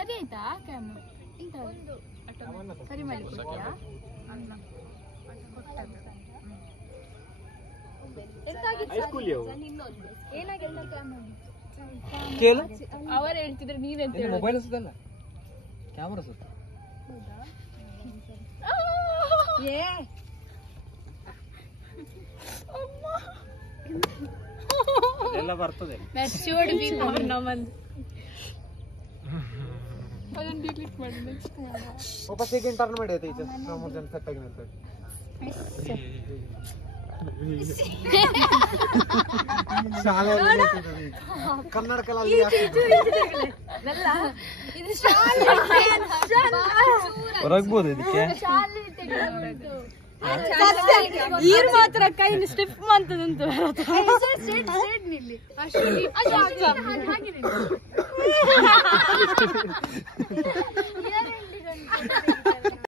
ಸರಿ ಆಯ್ತಾ ಕ್ಯಾಮ್ ಎಂತ ಸರಿ ಮಾಡಿ ಕೊಡ್ತೀಯಾ ಅವರು ಹೇಳ್ತಿದ್ರೆ ನೀವೆಂತ ಮೊಬೈಲ್ ಸುತ್ತಲ್ಲ ಕ್ಯಾಮರಾ ಸುತ್ತ ಎಲ್ಲ ಬರ್ತದೆ ಅದನ್ನು ಡಿಲೀಟ್ ಮಾಡಿ ನೆಕ್ಸ್ಟ್ ಒಬ್ಬ ಸೆಕೆಂಡ್ ಟರ್ನ್ ಮಾಡಿ ಆಯ್ತು ಈಚೆ ಮೂರು ಜನ ಸೆಟ್ ಆಗಿ ನಿಂತು ಕನ್ನಡಕಲ್ಲಿ ಹೊರಗ್ಬೋದು ಇದಕ್ಕೆ ಈರ್ ಮಾತ್ರ ಕೈ ಸ್ಟಿಫ್ ಮಾಡ್ತದಂತ